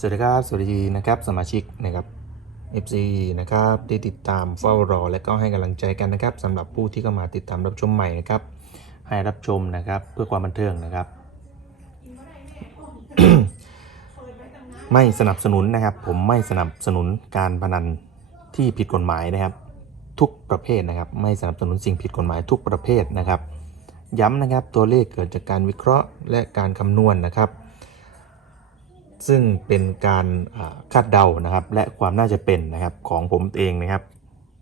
สวัสดีครับ สวัสดีนะครับสมาชิกนะครับ FC นะครับที่ติดตามเฝ้ารอ และก็ให้กำลังใจกันนะครับสำหรับผู้ที่เข้ามาติดตามรับชมใหม่นะครับ ให้รับชมนะครับเพื่อความบันเทิงนะครับ ไม่สนับสนุนนะครับ ผมไม่สนับสนุนการพนันที่ผิดกฎหมายนะครับ ทุกประเภทนะครับ ไม่สนับสนุนสิ่งผิดกฎหมายทุกประเภทนะครับ ย้ำนะครับตัวเลขเกิดจากการวิเคราะห์และการคำนวณนะครับ ซึ่งเป็นการคาดเดานะครับ และความน่าจะเป็นนะครับของผมเองนะครับ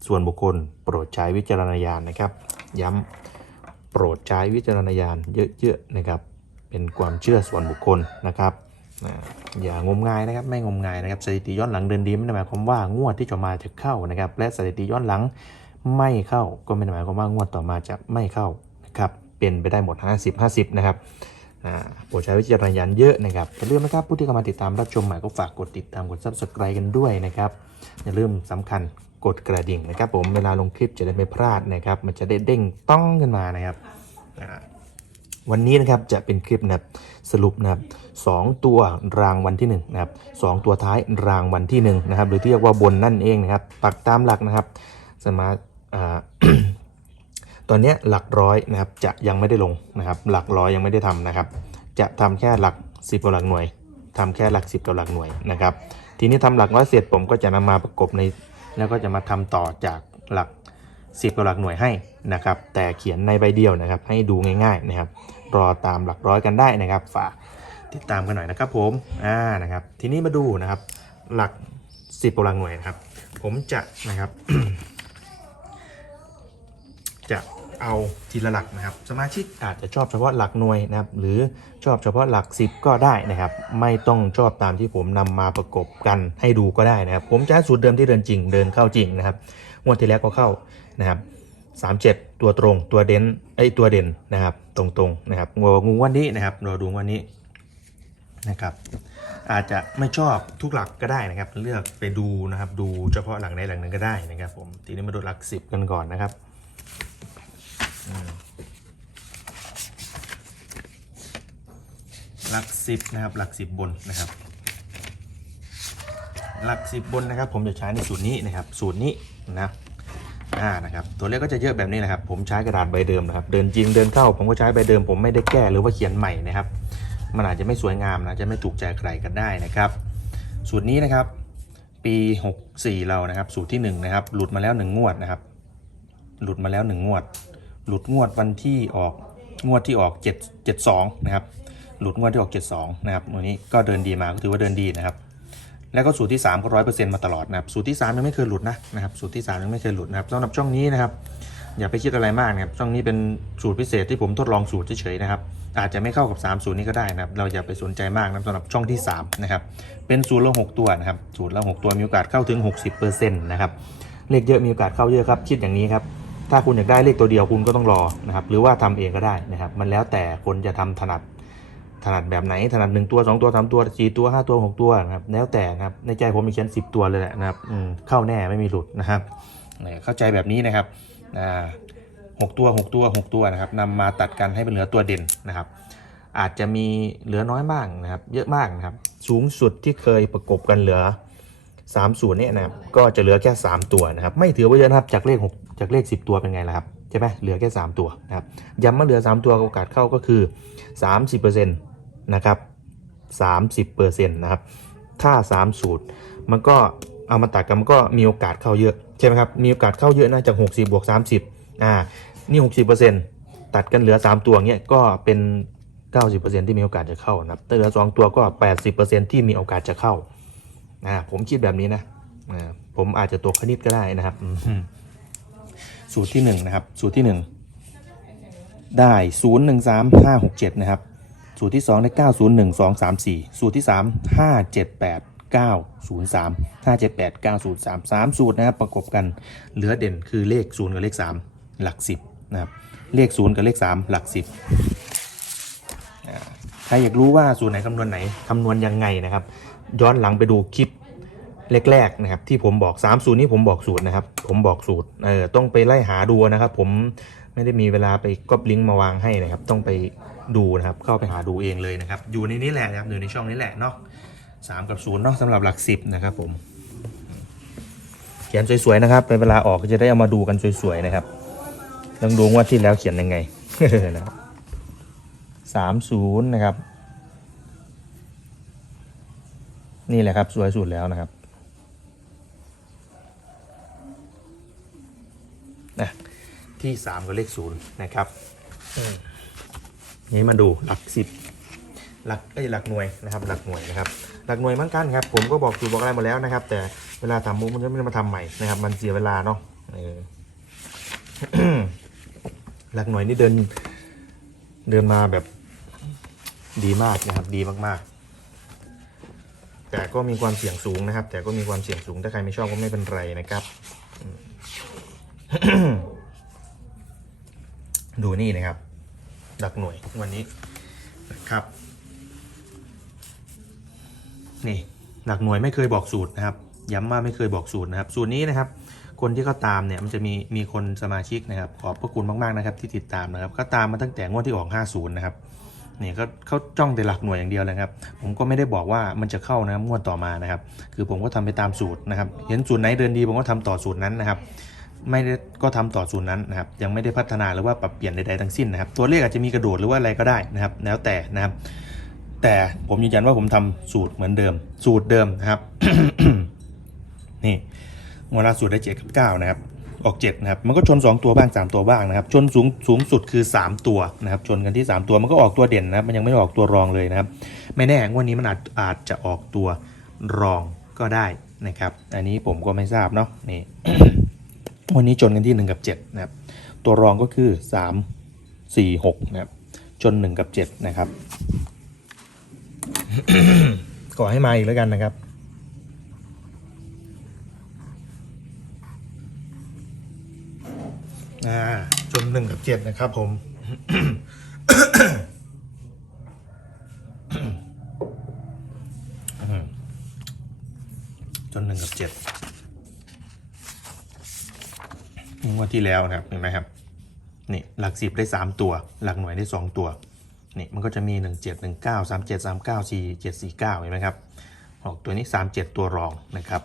ส่วนบุคคลโปรดใช้วิจารณญาณนะครับ ย้ำโปรดใช้วิจารณญาณเยอะๆนะครับ เป็นความเชื่อส่วนบุคคลนะครับอย่างมงายนะครับไม่งมงายนะครับสถิติย้อนหลังเดินดีไม่ได้หมายความว่างวดที่จะมาจะเข้านะครับ และสถิติย้อนหลังไม่เข้าก็ไม่ได้หมายความว่างวดต่อมาจะไม่เข้านะครับเป็นไปได้หมด 50 50 นะครับ โปรดใช้วิจารณญาณเยอะนะครับอย่าลืมนะครับผู้ที่เข้ามาติดตามรับชมใหม่ก็ฝากกดติดตามกด subscribe กันด้วยนะครับอย่าลืมสำคัญกดกระดิ่งนะครับ ผมเวลาลงคลิปจะได้ไม่พลาดนะครับ มันจะได้เด้งต้องขึ้นมานะครับวันนี้นะครับจะเป็นคลิปนะครับสรุปนะครับสองตัวรางวัลที่หนึ่งนะครับสองตัวท้ายรางวัลที่หนึ่งนะครับหรือที่เรียกว่าบนนั่นเองนะครับปักตามหลักนะครับสมาร์ทอ่า ตอนนี้หลักร้อยนะครับจะยังไม่ได้ลงนะครับ หลักร้อยยังไม่ได้ทำนะครับ จะทำแค่หลัก 10กับหลักหน่วยทำแค่หลัก 10กับหลักหน่วยนะครับ ทีนี้ทำหลักร้อยเสร็จผมก็จะนำมาประกบใน แล้วก็จะมาทำต่อจากหลัก 10กับหลักหน่วยให้นะครับ แต่เขียนในใบเดียวนะครับ ให้ดูง่าย ๆนะครับ รอตามหลักร้อยกันได้นะครับ ฝากติดตามกันหน่อยนะครับ ผมอ่านะครับ ทีนี้มาดูนะครับ หลัก 10กับหลักหน่วยนะครับ ผมจะนะครับจะ เอาทีละหลักนะครับ สมาชิกอาจจะชอบเฉพาะหลักหน่วยนะครับ หรือชอบเฉพาะหลัก 10 ก็ได้นะครับ ไม่ต้องชอบตามที่ผมนำมาประกบกันให้ดูก็ได้นะครับ ผมจะใช้สูตรเดิมที่เดินจริงเดินเข้าจริงนะครับงวดที่แล้วก็เข้านะครับ37 ตัวตรงตัวเด่นไอตัวเด่นนะครับ ตรงๆนะครับงวงูวันนี้นะครับเราดูวันนี้นะครับ อาจจะไม่ชอบทุกหลักก็ได้นะครับ เลือกไปดูนะครับ ดูเฉพาะหลักใดหลักหนึ่งก็ได้นะครับ ผมทีนี้มาดูหลัก 10 กันก่อนนะครับ หลักสิบนะครับ หลักสิบบนนะครับ หลักสิบบนนะครับ ผมจะใช้ในสูตรนี้นะครับ สูตรนี้นะอ่านะครับตัวเลขก็จะเยอะแบบนี้นะครับ ผมใช้กระดาษใบเดิมนะครับ เดินจริงเดินเข้า ผมก็ใช้ใบเดิม ผมไม่ได้แก้หรือว่าเขียนใหม่นะครับ มันอาจจะไม่สวยงามนะจะไม่ถูกใจใครกันได้นะครับ สูตรนี้นะครับปี 64 เรานะครับ สูตรที่ 1 นะครับ หลุดมาแล้ว 1 งวดนะครับ หลุดมาแล้ว 1 งวด หลุดงวดวันที่ออกงวดที่ออก 7 72 นะครับ หลุดงวดที่ออก 72 นะครับตัวนี้ก็เดินดีมาก็ถือว่าเดินดีนะครับ แล้วก็สูตรที่3ก็ร้อยเปอร์เซ็นต์มาตลอดนะครับ สูตรที่ 3 ยังไม่เคยหลุดนะนะครับ สูตรที่ 3 ยังไม่เคยหลุดนะครับสำหรับช่องนี้นะครับ อย่าไปคิดอะไรมากนะครับ ช่องนี้เป็นสูตรพิเศษที่ผมทดลองสูตรเฉยๆนะครับ อาจจะไม่เข้ากับ 3 สูตรนี้ก็ได้นะครับ เราอย่าไปสนใจมากนะสำหรับช่องที่3นะครับ เป็นสูตรละ6ตัวนะครับ สูตรละ6ตัวมีโอกาสเข้าถึง 60%นะครับ เลขเยอะมีโอกาสเข้าเยอะครับ คิดอย่างนี้ครับ ถ้าคุณอยากได้เลขตัวเดียวคุณก็ต้องรอนะครับหรือว่าทำเองก็ได้นะครับ มันแล้วแต่คนจะทำถนัดถนัดแบบไหนถนัดหนึ่งตัวสองตัวสามตัวสี่ตัวห้าตัวหกตัวนะครับแล้วแต่นะครับในใจผมมีเขียนสิบตัวเลยแหละนะครับเข้าแน่ไม่มีหลุดนะครับเข้าใจแบบนี้นะครับหกตัวหกตัวหกตัวนะครับนำมาตัดกันให้เป็นเหลือตัวเด่นนะครับ อาจจะมีเหลือน้อยบ้างนะครับ เยอะมากนะครับ สูงสุดที่เคยประกบกันเหลือ3ามศูนเนี่ยนะครับก็จะเหลือแค่ 3 ตัวนะครับ ไม่ถือว่าเยอะนะครับจากเลข 6 จากเลข 10 ตัวเป็นไงล่ะครับใช่ไหมเหลือแค่ 3 ตัวนะครับย้ำมาเหลือ 3 ตัวโอกาสเข้าก็คือ 30%นะครับ30%นะครับถ้า 3 สูตร มันก็เอามาตัดกันมันก็มีโอกาสเข้าเยอะใช่ไหมครับมีโอกาสเข้าเยอะนะจาก 60บวก30อ่านี่ 60%ตัดกันเหลือ 3 ตัวเงี้ยก็เป็น 90%ที่มีโอกาสจะเข้านะครับแต่เหลือ 2 ตัวก็ 80%ที่มีโอกาสจะเข้าอ่าผมคิดแบบนี้นะอ่าผมอาจจะตัวคณิตก็ได้นะครับ สูตรที่1นะครับสูตรที่1ได้0 1 3 5 6 7นะครับสูตรที่2ได้9 0 1 2 3 4สูตรที่3 5 7 8 9 0 3 5 7 8 9 0 3 3 สูตรนะครับประกบกันเหลือเด่นคือเลข 0 กับเลข 3 หลัก 10นะครับเลข 0 กับเลข 3 หลัก 10อ่าใครอยากรู้ว่าสูตรไหนคำนวณไหนคำนวณยังไงนะครับ ย้อนหลังไปดูคลิป แรกๆนะครับที่ผมบอก3สูตรนี้ผมบอกสูตรนะครับ ผมบอกสูตรเออต้องไปไล่หาดูนะครับ ผมไม่ได้มีเวลาไปก๊อปลิงก์มาวางให้นะครับ ต้องไปดูนะครับ เข้าไปหาดูเองเลยนะครับ อยู่ในนี้แหละนะครับอยู่ในช่องนี้แหละเนาะสามกับศูนย์เนาะสำหรับหลักสิบนะครับ ผม เขียนสวยๆนะครับเป็นเวลาออกก็จะได้เอามาดูกันสวยๆนะครับต้องดูว่าที่แล้วเขียนยังไงนะครับสามศูนย์นะครับ นี่แหละครับสวยสุดแล้วนะครับนะ ที่สามก็เลขศูนย์นะครับอืมนี่มาดูหลักสิบหลักเอ้ยหลักหน่วยนะครับ หลักหน่วยนะครับ หลักหน่วยเหมือนกันครับ ผมก็บอกสูตรบอกอะไรหมดแล้วนะครับ แต่เวลาทำมุกมันก็ไม่ได้มาทำใหม่นะครับ มันเสียเวลาเนาะเออหลักหน่วยนี่เดิน เดินมาแบบดีมากนะครับ ดีมาก ๆแต่ก็มีความเสี่ยงสูงนะครับ แต่ก็มีความเสี่ยงสูงถ้าใครไม่ชอบก็ไม่เป็นไรนะครับอืม ดูนี่นะครับ หลักหน่วยวันนี้นะครับ นี่หลักหน่วยไม่เคยบอกสูตรนะครับ ย้ำว่าไม่เคยบอกสูตรนะครับ สูตรนี้นะครับ คนที่เขาตามเนี่ยมันจะมีมีคนสมาชิกนะครับ ขอบพระคุณมากๆนะครับ ที่ติดตามนะครับก็ตามมาตั้งแต่งวดที่ออก 50 นะครับนี่ก็เขาจ้องแต่หลักหน่วยอย่างเดียวเลยครับ ผมก็ไม่ได้บอกว่ามันจะเข้านะครับงวดต่อมานะครับ คือผมก็ทำไปตามสูตรนะครับ เห็นสูตรไหนเดินดีผมก็ทำต่อสูตรนั้นนะครับ ไม่ได้ก็ทำต่อสูตรนั้นนะครับยังไม่ได้พัฒนาหรือว่าปรับเปลี่ยนใดๆทั้งสิ้นนะครับ ตัวเลขอาจจะมีกระโดดหรือว่าอะไรก็ได้นะครับ แล้วแต่นะครับ แต่ผมยืนยันว่าผมทำสูตรเหมือนเดิม สูตรเดิมนะครับนี่งวลาสุดได้เจ็ดกับเก้านะครับออกเจ็ดนะครับมันก็ชน 2 ตัวบ้าง 3 ตัวบ้างนะครับ ชนสูงสูงสุดคือ 3 ตัวนะครับ ชนกันที่ 3 ตัวมันก็ออกตัวเด่นนะครับมันยังไม่ออกตัวรองเลยนะครับ ไม่แน่งวดนี้มันอาจอาจจะออกตัวรองก็ได้นะครับ อันนี้ผมก็ไม่ทราบเนาะนี่ วันนี้ชนกันที่ 1 กับ7นะครับตัวรองก็คือ 3 4 6นะครับชน1 กับ 7 นะครับขอให้มาอีกแล้วกันนะครับ อ่า จนหนึ่งกับเจ็ดนะครับผม จนหนึ่งกับเจ็ด งวดที่แล้วนะครับเห็นไหมครับนี่หลักสิบได้สามตัว หลักหน่วยได้สองตัวนี่มันก็จะมีหนึ่งเจ็ดหนึ่งเก้าสามเจ็ดสามเก้าสี่เจ็ดสี่เก้าเห็นไหมครับออกตัวนี้สามเจ็ดตัวรองนะครับ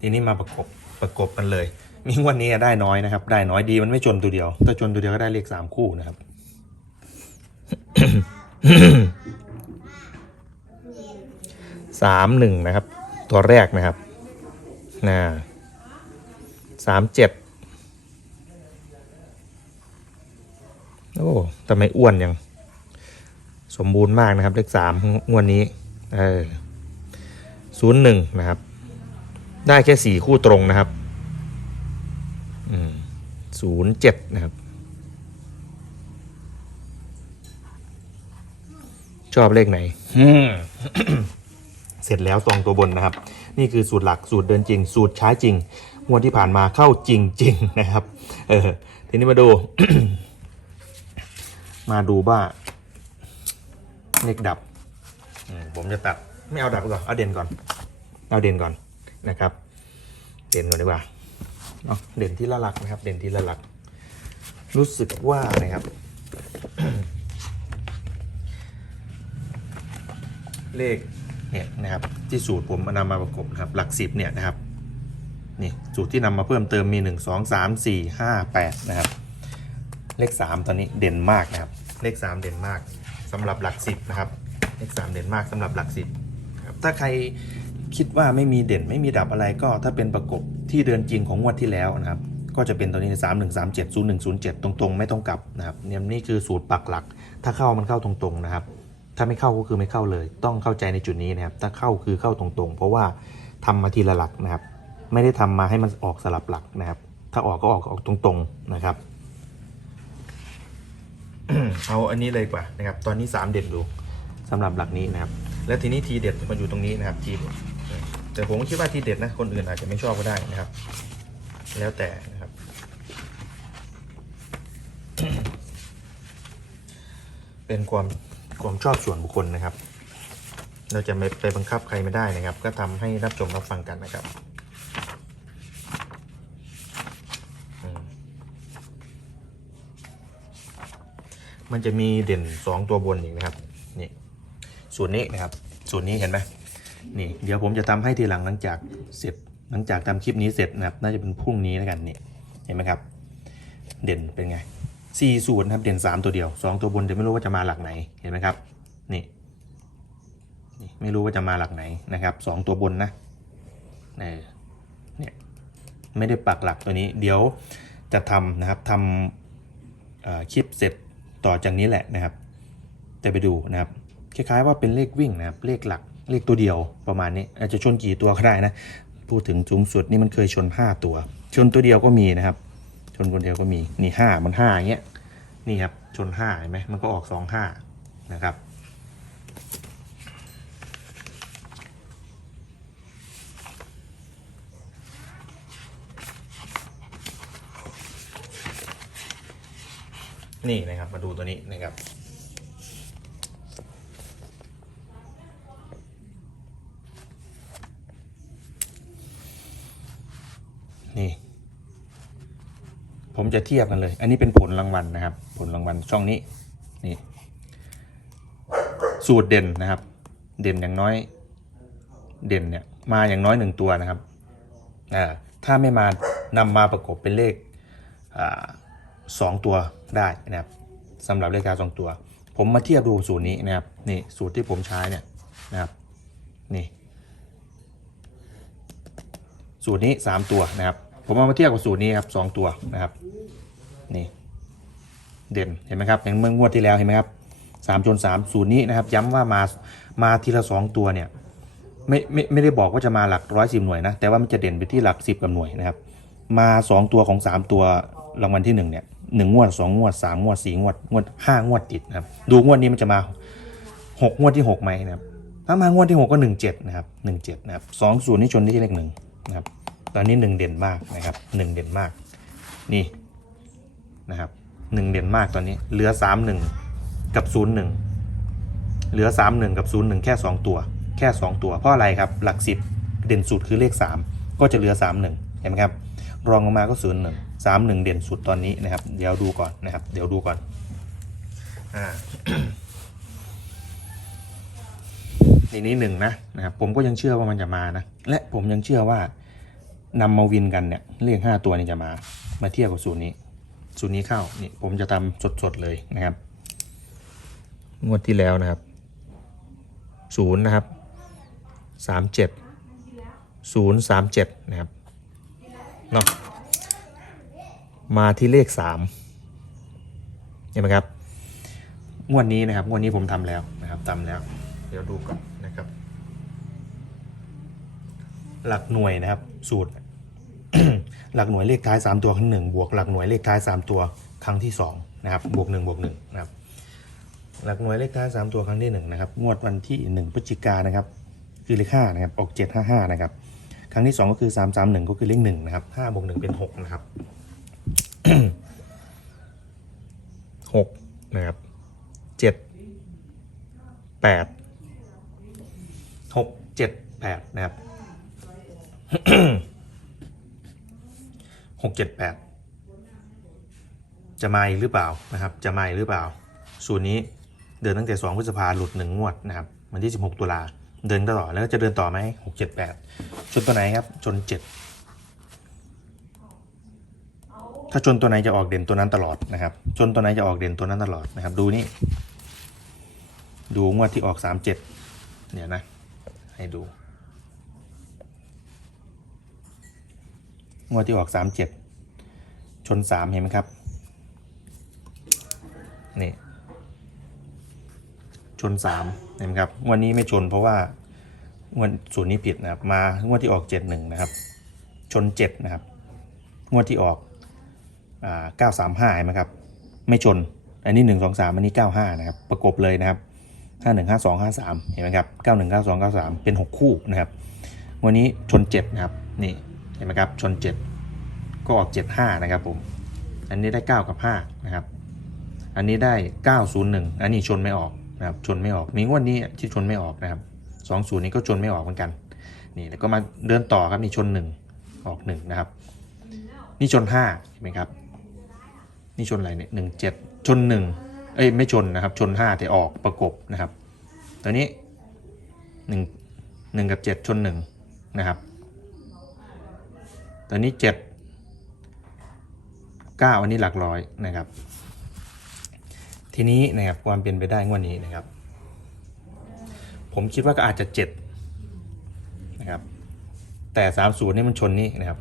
ทีนี้มาประกบประกบกันเลยมีงวันนี้ได้น้อยนะครับ ได้น้อยดีมันไม่จนตัวเดียว ถ้าจนตัวเดียวก็ได้เลขสามคู่นะครับสามหนึ่งนะครับ ตัวแรกนะครับ นะสามเจ็ดโอ้ทำไมอ้วนยัง สมบูรณ์มากนะครับ เลขสามงวดนี้ เออศูนย์หนึ่งนะครับ ได้แค่สี่คู่ตรงนะครับศูนย์เจ็ดนะครับ ชอบเลขไหน เสร็จแล้วตรงตัวบนนะครับ นี่คือสูตรหลักสูตรเดินจริง สูตรใช้จริงงวดที่ผ่านมาเข้าจริง ๆ นะครับ เออทีนี้มาดู มาดูว่าเลขดับ ผมจะตัดไม่เอาดับก่อนเอาเด่นก่อน เอาเด่นก่อนนะครับ เด่นก่อนดีกว่าเเด่นที่ละหลักนะครับ เด่นที่ละหลัก รู้สึกว่านะครับ เลข เนี่ยนะครับที่สูตรผมนำมาประกบนะครับหลักสิบเนี่ยนะครับนี่สูตรที่นำมาเพิ่มเติมมี 1 2 3 4 5 8นะครับเลข 3 ตอนนี้เด่นมากนะครับเลข 3 เด่นมากสำหรับหลักสิบนะครับเลข 3 เด่นมากสำหรับหลักสิบครับถ้าใครคิดว่าไม่มีเด่นไม่มีดับอะไรก็ถ้าเป็นประกบที่เดินจริงของงวดที่แล้วนะครับก็จะเป็นตัวนี้3 1 3 7 0 1 0 7 ตรงๆ ไม่ต้องกลับนะครับเนี่ยนี่คือสูตรปักหลัก ถ้าเข้ามันเข้าตรงๆนะครับ ถ้าไม่เข้าก็คือไม่เข้าเลย ต้องเข้าใจในจุดนี้นะครับ ถ้าเข้าคือเข้าตรงๆ เพราะว่าทำมาทีละหลักนะครับ ไม่ได้ทำมาให้มันออกสลับหลักนะครับ ถ้าออกก็ออกออกตรงๆนะครับ เอาอันนี้เลยดีกว่านะครับ ตอนนี้ 3 เด็ดดูสำหรับหลักนี้นะครับ แล้วทีนี้ทีเด็ดมันอยู่ตรงนี้นะครับทีเด็ดแต่ผมคิดว่าทีเด็ดนะคนอื่นอาจจะไม่ชอบก็ได้นะครับ แล้วแต่นะครับเป็นความ ความชอบส่วนบุคคลนะครับ เราจะไม่ไปบังคับใครไม่ได้นะครับ ก็ทำให้รับชมรับฟังกันนะครับมันจะมีเด่น 2 ตัวบนอีกนะครับนี่ส่วนนี้นะครับ ส่วนนี้เห็นไหมนี่ เดี๋ยวผมจะทำให้ทีหลังหลังจากเสร็จหลังจากทำคลิปนี้เสร็จนะครับ น่าจะเป็นพรุ่งนี้แล้วกันนี่เห็นไหมครับ เด่นเป็นไง สี่ศูนย์ครับเด่น 3 ตัวเดียว 2 ตัวบนจะไม่รู้ว่าจะมาหลักไหนเห็นไหมครับนี่นี่ไม่รู้ว่าจะมาหลักไหนนะครับสองตัวบนนะเออเนี่ยไม่ได้ปักหลักตัวนี้ เดี๋ยวจะทำนะครับทำคลิปเสร็จต่อจากนี้แหละนะครับ จะไปดูนะครับคล้ายๆว่าเป็นเลขวิ่งนะครับเลขหลักเลขตัวเดียวประมาณนี้ อาจจะชนกี่ตัวก็ได้นะ พูดถึงสูงสุดนี่มันเคยชน 5 ตัว ชนตัวเดียวก็มีนะครับ นคนเดียวก็มีนี่ห้ามันห้าอย่างเงี้ยนี่ครับชนห้าเห็นไหมมันก็ออกสองห้านะครับนี่นะครับมาดูตัวนี้นะครับ นี่ จะเทียบกันเลย อันนี้เป็นผลรางวัลนะครับ ผลรางวัลช่องนี้นี่ สูตรเด่นนะครับ เด่นอย่างน้อย เด่นเนี่ย มาอย่างน้อยหนึ่งตัวนะครับอ่าถ้าไม่มานำมาประกบเป็นเลขอสองตัวได้นะครับสำหรับเลขท้าสองตัว ผมมาเทียบดูสูตรนี้นะครับนี่สูตรที่ผมใช้เนี่ยนะครับนี่สูตรนี้ 3 ตัวนะครับ ผมเอามาเทียบกับสูตรนี้ครับสองตัวนะครับ นี่ เด่นเห็นไหมครับอย่างเมื่องวดที่แล้วเห็นไหมครับสามจนสามสูตรนี้นะครับ ย้ำว่ามามาทีละสองตัวเนี่ยไม่ไม่ไม่ได้บอกว่าจะมาหลักร้อยสิบหน่วยนะแต่ว่ามันจะเด่นไปที่หลักสิบกับหน่วยนะครับ มา2ตัวของ3ตัวรางวัลที่1เนี่ยหนึ่งงวด2งงวด3งวด4งวดงวด5งวดติดนะครับ ดูงวดนี้มันจะมา6งวดที่6ไหมนะครับถ้ามางวดที่6ก็17นะครับ17นะครับ2ศูนย์นี่ชนที่เลขหนึ่งนะครับ ตอนนี้1เด่นมากนะครับ1เด่นมาก นี่นะครับ1เด่นมากตอนนี้ เหลือ3 1กับ0 1เหลือ3 1กับ0 1แค่2ตัว แค่2ตัวเพราะอะไรครับหลัก10เด่นสุดคือเลข3ก็จะเหลือ3 1เห็นไหมครับ รองลงมาก็0 1 3 1เด่นสุดตอนนี้นะครับ เดี๋ยวดูก่อนนะครับ เดี๋ยวดูก่อนอ่านี่นี่หนึ่งนะนะครับผมก็ยังเชื่อว่ามันจะมานะ และผมยังเชื่อว่า นำมาวินกันเนี่ยเลขห้าตัวนี้จะมามาเทียบกับสูตรนี้ สูตรนี้เข้านี่ผมจะทำสดๆเลยนะครับ งวดที่แล้วนะครับศูนย์นะครับสามเจ็ดศูนย์สามเจ็ดนะครับเนาะมาที่เลขสามเห็นไหมครับงวดนี้นะครับงวดนี้ผมทำแล้วนะครับทำแล้ว เดี๋ยวดูก่อนนะครับ หลักหน่วยนะครับ สูตร หลักหน่วยเลขท้าย 3 ตัวครั้งหนึ่งบวกหลักหน่วยเลขท้าย 3 ตัวครั้งที่2นะครับบวก1บวก1นะครับหลักหน่วยเลขท้าย 3 ตัวครั้งที่1นะครับงวดวันที่ 1พฤศจิกายนนะครับคือเลข5นะครับออก 755นะครับครั้งที่ 2 ก็คือ 331 ก็คือเลข1นะครับ5บวก1เป็น 6 นะครับ 6 นะครับ 7 8 6 7 8 นะครับ 6 7 8 จะมาอีกหรือเปล่านะครับ จะมาอีกหรือเปล่า สูตรนี้เดินตั้งแต่ 2 พฤษภาหลุด 1 งวดนะครับวันที่ 16 ตุลาเดินต่อแล้วจะเดินต่อไหม6 7 8 ชนตัวไหนครับ ชน 7 ถ้าชนตัวไหนจะออกเด่นตัวนั้นตลอดนะครับ ชนตัวไหนจะออกเด่นตัวนั้นตลอดนะครับ ดูนี่ ดูงวดที่ออก 37 เนี่ยนะ ให้ดู งวดที่ออก37ชน3เห็นไหมครับ นี่ชน3เห็นไหมครับงวดนี้ไม่ชนเพราะว่างวดสูตรนี้ผิดนะครับ มางวดที่ออก71นะครับ ชน7นะครับ งวดที่ออกอ่า935เห็นไหมครับ ไม่ชน อันนี้1 2 3อันนี้95นะครับ ประกบเลยนะครับ51 52 53เห็นไหมครับ91 92 93เก้าสองเก้าสามเป็น6คู่นะครับ วันนี้ชน7นะครับ นี่ ห็นไหมครับชน 7 ก็ออก 75 นะครับผม อันนี้ได้ 9 กับ 5 นะครับ อันนี้ได้ 901 อันนี้ชนไม่ออกนะครับชนไม่ออก มีงวดนี้ที่ชนไม่ออกนะครับ 2 0 นี้ก็ชนไม่ออกเหมือนกัน นี่แล้วก็มาเดินต่อครับนี่ชน 1 ออก 1 นะครับ นี่ชน 5 เห็นไหมครับ นี่ชนอะไรเนี่ยหนึ่งเจ็ดชนหนึ่งเอ้ยไม่ชนนะครับ ชนห้าแต่ออกประกบนะครับ ตัวนี้หนึ่งหนึ่งกับเจ็ดชนหนึ่งนะครับ ตัวนี้เจ็ดเก้าอันนี้หลักร้อยนะครับ ทีนี้นะครับความเป็นไปได้งวดนี้นะครับ ผมคิดว่าก็อาจจะเจ็ดนะครับ แต่สามศูนย์นี่มันชนนี้นะครับ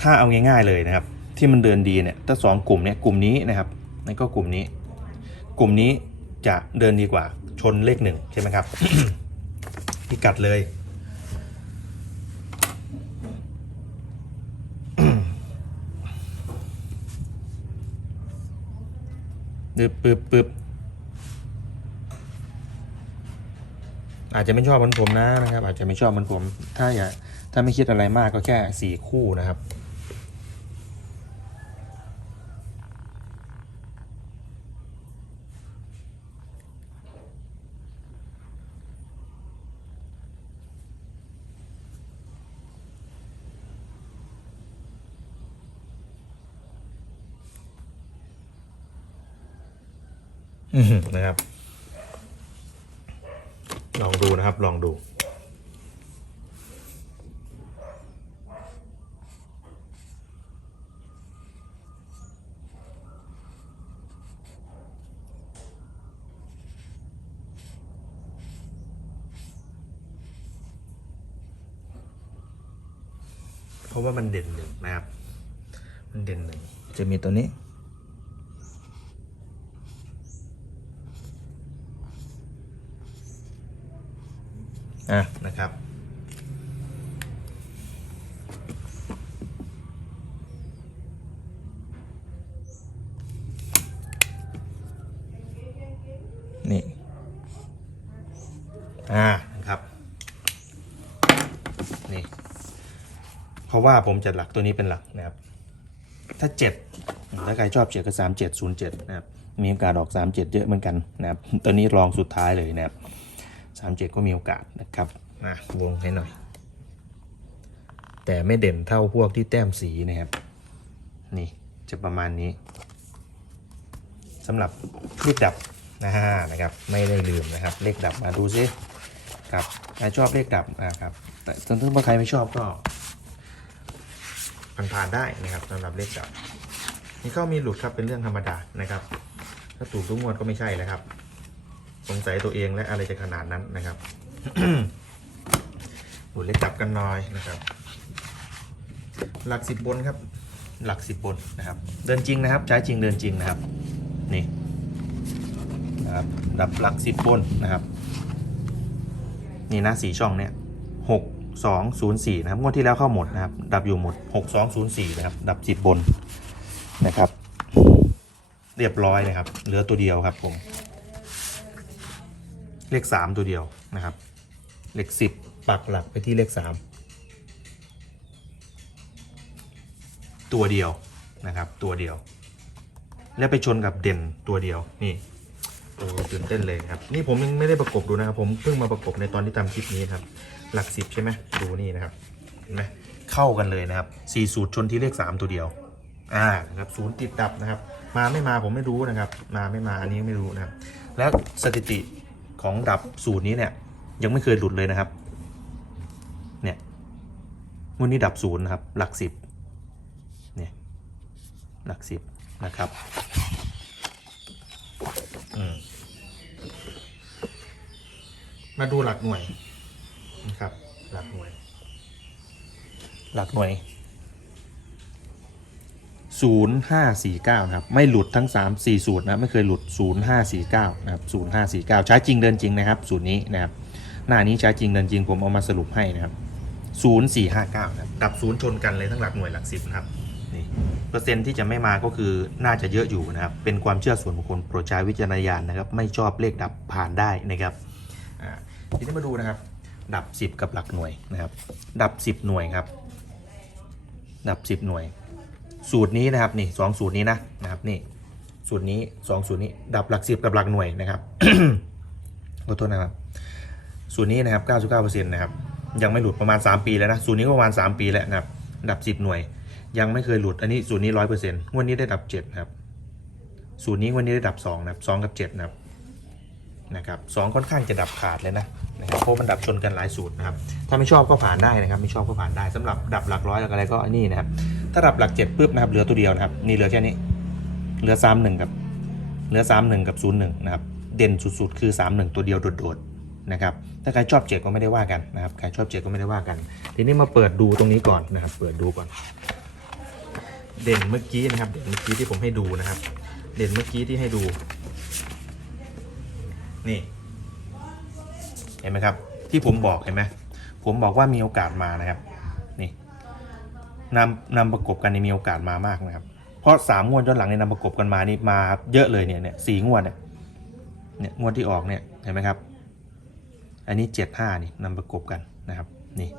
ถ้าเอาง่ายๆเลยนะครับ ที่มันเดินดีเนี่ยถ้าสองกลุ่มเนี่ยกลุ่มนี้นะครับนั่นก็กลุ่มนี้ กลุ่มนี้จะเดินดีกว่าชนเลขหนึ่งใช่ไหมครับพิกัดเลยึบปึ๊บปึ๊บอาจจะไม่ชอบเหมือนผมนะนะครับ อาจจะไม่ชอบเหมือนผม ถ้าอย่าถ้าไม่คิดอะไรมากก็แค่สี่คู่นะครับ นะครับ ลองดูนะครับ ลองดู เพราะว่ามันเด่นหนึ่งนะครับ มันเด่นหนึ่งจะมีตัวนี้ อะนะครับ นี่ อ่านะครับ นี่ เพ ราะว่าผมจัดหลักตัวนี้เป็นหลักนะครับ ถ้าเจ็ดถ้าใครชอบเจ็ดก็สามเจ็ดศูนย์เจ็ดนะครับ มีโอกาสออกสามเจ็ดเยอะเหมือนกันนะครับตัวนี้รองสุดท้ายเลยนะครับสามเจ็ดก็มีโอกาสนะครับนะวงให้หน่อย แต่ไม่เด่นเท่าพวกที่แต้มสีนะครับ นี่จะประมาณนี้สำหรับเลขดับนะฮะนะครับไม่ได้ลืมนะครับเลขดับมาดูซิครับใครชอบเลขดับนะครับแต่ถ้าใครไม่ชอบก็ ผ่านๆได้นะครับสำหรับเลขดับมีเข้ามีหลุดครับเป็นเรื่องธรรมดานะครับ ถ้าถูกทุกงวดก็ไม่ใช่แล้วครับ สงสัยตัวเองและอะไรจะขนาดนั้นนะครับหมุนเล็กดับกันหน่อยนะครับ หลักสิบบนครับ หลักสิบบนนะครับ เดินจริงนะครับ ใช้จริงเดินจริงนะครับ นี่นะครับดับหลักสิบบนนะครับ นี่นะสี่ช่องเนี่ยหก สองศูนย์สี่นะครับ งวดที่แล้วเข้าหมดนะครับ ดับอยู่หมดหกสองศูนย์สี่นะครับ ดับสิบบนนะครับ เรียบร้อยเลยครับ เหลือตัวเดียวครับผม เลขสามตัวเดียวนะครับ เลขสิบปักหลักไปที่เลขสามตัวเดียวนะครับ ตัวเดียว แล้วไปชนกับเด่นตัวเดียว นี่โอ้ตื่นเต้นเลยครับ นี่ผมยังไม่ได้ประกบดูนะครับ ผมเพิ่งมาประกบในตอนที่ทำคลิปนี้ครับ หลักสิบใช่ไหมดูนี่นะครับเห็นไหมเข้ากันเลยนะครับสี่สูตรชนที่เลขสามตัวเดียวอ่านะครับศูนย์ติดดับนะครับ มาไม่มาผมไม่รู้นะครับ มาไม่มาอันนี้ไม่รู้นะครับ แล้วสถิติของดับสูตรนี้เนี่ย ยังไม่เคยหลุดเลยนะครับ เนี่ยงวดนี้ดับศูนย์นะครับ หลักสิบเนี่ยหลักสิบนะครับอืมมาดูหลักหน่วย นะครับ หลักหน่วย หลักหน่วย 0549 นะครับ ไม่หลุดทั้ง 3 4สูตรนะ ไม่เคยหลุด 0549 นะครับ 0549 ใช้จริงเดินจริงนะครับ สูตรนี้นะครับ หน้านี้ใช้จริงเดินจริงผมเอามาสรุปให้นะครับ 0459 นะครับ ดับศูนย์ชนกันเลยทั้งหลักหน่วยหลักสิบนะครับนี่เปอร์เซ็นต์ที่จะไม่มาก็คือน่าจะเยอะอยู่นะครับ เป็นความเชื่อส่วนบุคคลโปรดใช้วิจารณญาณนะครับ ไม่ชอบเลขดับผ่านได้นะครับอ่าทีนี้มาดูนะครับ ดับ 10 กับหลักหน่วยนะครับ ดับ 10 หน่วยครับ ดับ 10 หน่วย สูตรนี้นะครับนี่สองสูตรนี้นะนะครับนี่สูตรนี้สองสูตรนี้ดับหลักสิบกับหลักหน่วยนะครับขอโทษนะครับ สูตรนี้นะครับ99%นะครับยังไม่หลุดประมาณ 3 ปีแล้วนะสูตรนี้ก็ประมาณ 3 ปีแล้วนะครับ ดับ 10 หน่วย ยังไม่เคยหลุดอันนี้สูตรนี้100%งวดนี้ได้ดับ7นะครับสูตรนี้วันนี้ได้ดับสองนะครับสองกับเจ็ดนะครับ นะครับสองค่อนข้างจะดับขาดเลยนะนะครับเพราะมันดับชนกันหลายสูตรนะครับถ้าไม่ชอบก็ผ่านได้นะครับไม่ชอบก็ผ่านได้สำหรับดับหลักร้อยอะไรก็อันนี้นะครับถ้าดับหลักเจ็ดปุ๊บนะครับเหลือตัวเดียวนะครับนี่เหลือแค่นี้เหลือสามหนึ่งกับเหลือสามหนึ่งกับศูนย์หนึ่งนะครับเด่นสุดๆคือสามหนึ่งตัวเดียวโดดๆนะครับถ้าใครชอบเจ็ดก็ไม่ได้ว่ากันนะครับใครชอบเจ็ดก็ไม่ได้ว่ากัน ทีนี้มาเปิดดูตรงนี้ก่อนนะครับเปิดดูก่อน เด่นเมื่อกี้นะครับเด่นเมื่อกี้ที่ผมให้ดูนะครับ เด่นเมื่อกี้ที่ให้ดู นี่เห็นไหมครับ ที่ผมบอกเห็นไหมผมบอกว่ามีโอกาสมานะครับ นี่นำนำประกบกันนี่มีโอกาสมามากนะครับ เพราะสามงวดย้อนหลังเนี่ยนำประกบกันมานี่มาเยอะเลยเนี่ยเนี่ยสี่งวดเนี่ยเนี่ยงวดที่ออกเนี่ยเห็นไหมครับ อันนี้เจ็ดห้านี่นำประกบกันนะครับ นี่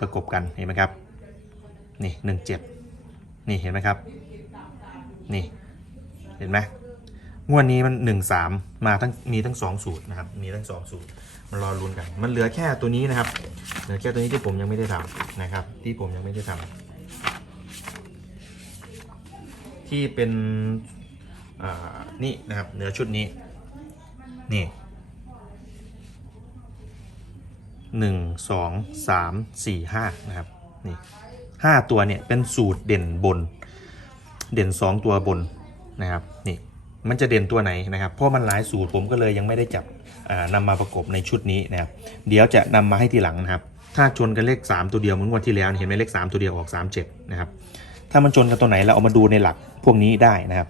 ประกบกันเห็นไหมครับ นี่หนึ่งเจ็ดนี่เห็นไหมครับ นี่เห็นไหม งวดนี้มันหนึ่งสามมาทั้งมีทั้งสองสูตรนะครับ มีทั้งสองสูตรมารอลุนกัน มันเหลือแค่ตัวนี้นะครับ เหลือแค่ตัวนี้ที่ผมยังไม่ได้ทำนะครับ ที่ผมยังไม่ได้ทำที่เป็นอ่านี่นะครับเหนือชุดนี้ นี่หนึ่งสองสามสี่ห้านะครับนี่ห้าตัวเนี่ยเป็นสูตรเด่นบน เด่นสองตัวบนนะครับนี่ มันจะเด่นตัวไหนนะครับเพราะมันหลายสูตรผมก็เลยยังไม่ได้จับอ่านำมาประกบในชุดนี้นะครับเดี๋ยวจะนำมาให้ทีหลังนะครับ ถ้าชนกันเลข 3 ตัวเดียวเหมือนวันที่แล้วเห็นไหมเลข 3 ตัวเดียวออก 3 7นะครับถ้ามันชนกันตัวไหนเราเอามาดูในหลักพวกนี้ได้นะครับ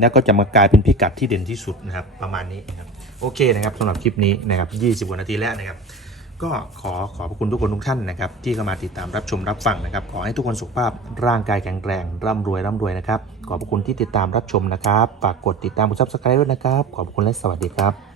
แล้วก็จะมากลายเป็นพิกัดที่เด่นที่สุดนะครับประมาณนี้นะครับโอเคนะครับสำหรับคลิปนี้นะครับ20กว่านาทีแล้วนะครับ ก็ขอขอบพระคุณทุกคนทุกท่านนะครับ ที่เข้ามาติดตามรับชมรับฟังนะครับ ขอให้ทุกคนสุขภาพร่างกายแข็งแรงร่ำรวยร่ำรวยนะครับ ขอบพระคุณที่ติดตามรับชมนะครับ ฝากกดติดตามกดซับสไครต์ด้วยนะครับ ขอบคุณและสวัสดีครับ